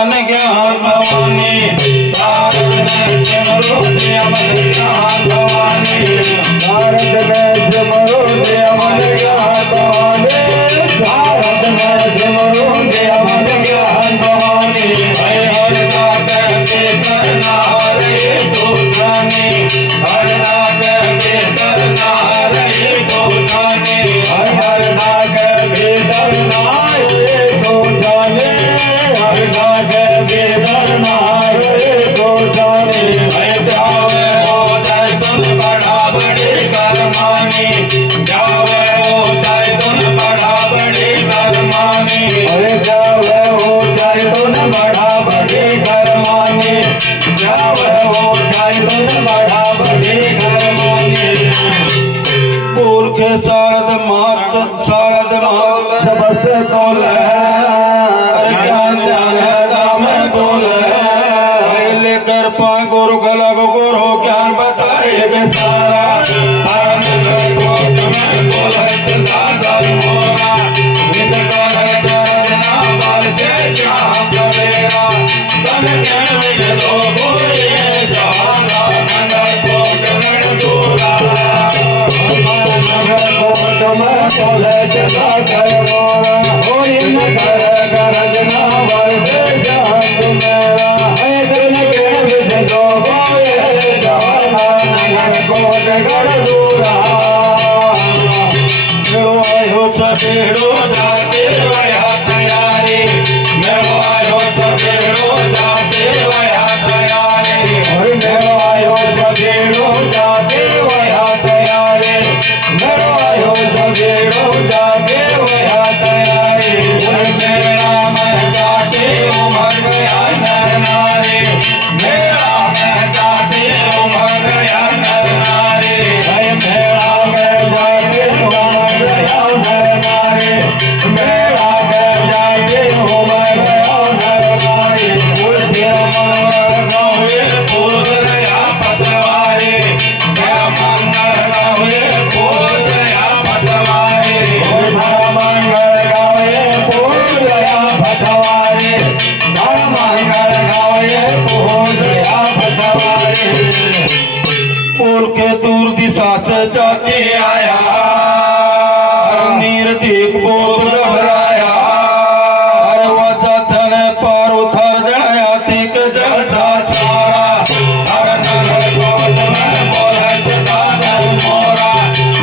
मन ज्ञान भवानी शारद ने सिमरो दिया मन ज्ञान भवानी शारद ने सिमरो दिया मन ज्ञान भवानी शारद ने सिमरो दिया मन ज्ञान भवानी हर हर नाथ के करना रे तो जाने हर नाथ के करना रे तो जाने हर हर नाथ के करना रे तो जाने हर नाथ के करना रे तो जाने मैं जावे हो जाए तुम बड़ा बड़ी करमानी जावे हो जाए तुम बड़ा बड़ी करमानी अरे जावे हो जाए तुम बड़ा बड़ी करमानी जावे हो जाए तुम बड़ा बड़ी करमानी बोल के शारद मात सबस तोले ज्ञान ध्यान राम बोले लेकर पाए गुरु गला गुरु ज्ञान बताए के सारा आनंद कोट में बोले दादा मोरा नित कर चरना बाल से श्याम करेगा तन ज्ञान में दो बोले जवाना नगर कोट में दूरा नगर कोट में बोले जगा कर मोरा ओ इन कर गरजना बाल से श्याम मेरा है दिन के विध दो बोले जवाना नगर कोट गढ़ दूरा मेरो आयो सबेरो जाते वया तैयारी मेरो आयो सबेरो जाते वया तैयारी और मेरो आयो सबेरो जाते वया तैयारी मेरो आयो सबेरो जाते वया तैयारी मेरा मैं जाते उमर गया नर नारी मेरा मैं जाते उमर गया नर नारी मेरा मैं जाते उमर गया नर नारी मेरा मैं जाते उमर गया नर नारी बुद्धि मंगल गौए पूज गया पतवारी मेरा मंगल गौए पूज गया पतवारी धर्म मंगल गौए पूज गया पतवारी धर्म मंगल गौए पूज गया पतवारी पूर के दूर दिशा से जाते आया नीर देख बहुत घबराया अरे वजह थने पार उथर जनाया तीक जलसा सारा हर नगर कोट में बोले दादा मोरा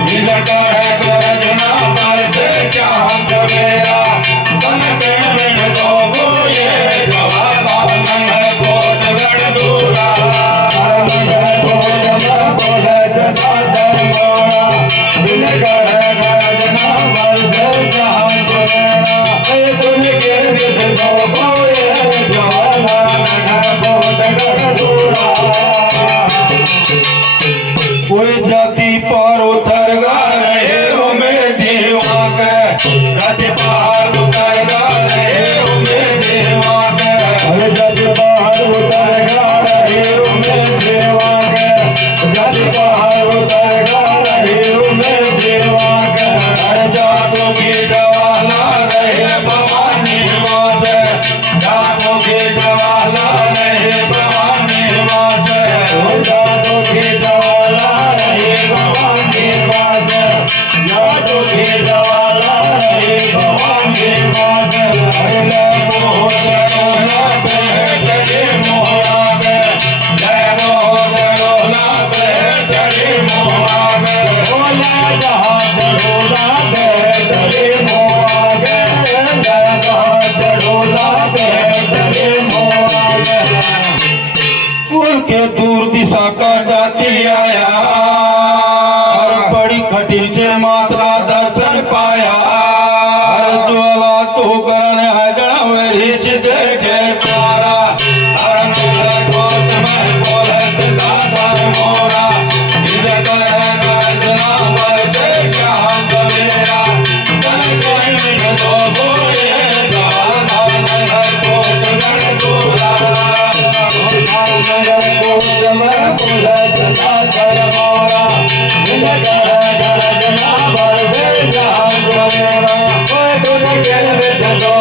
नील कर गरजना बाल से श्याम सवेरा तन किण में दो बोले जवाना नगर कोट गढ़ दूरा नगर कोट में बोले दादा मोरा नील कर गरजना बाल से श्याम सवेरा ए तुम किण विध दो बोले जवाना नगर कोट गढ़ दूरा कोई जाति पार उतर गा रहे हो में देवा के जाति पार उतर गा रहे हो में देवा के अरे जाति पार उतर गा रहे हो में देवा के जाति पार उतर गा रहे हो में देवा के अरे जातों की जवाला रहे भवानी वास जातों की जवाला रहे भवानी वास जातों की जवाला रहे भवानी वास जातों की जवाला रहे भवानी वास अरे मोहला बैठे मोहरा के जय मोहला बैठे मोहरा के बोला जहाँ डोला बैठे मोहरा के जय डोला बैठे मोहरा के कुल के दूर दिशा का जाती आया और बड़ी कठिन से माता दर्शन पाया और ज्वाला तो करण है जनावे रिच जय जय प्यारा हर नगर कोट में बोले दादा मोरा इधर कर गरजना बाल से श्याम सवेरा तन किण में दो बोले जवाना नगर कोट गढ़ दूरा नगर कोट में बोले दादा मोरा नील कर गरजना बाल से श्याम सवेरा कोई तुम किण विध दो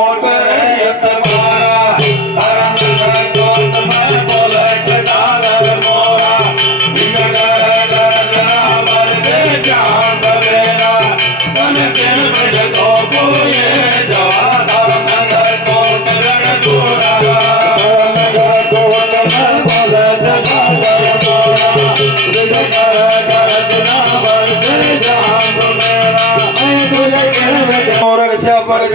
कोट रैयत मारा तारा नगर कोट में बोले जगादर मोरा विकट गर्जना बरसे जान सवेरा तन दिल में तो कोई जवादर नगर कोट रणधुरा नगर कोट में बोले जगादर मोरा विकट गर्जना बरसे जान सवेरा मैं तुझे मोर छपर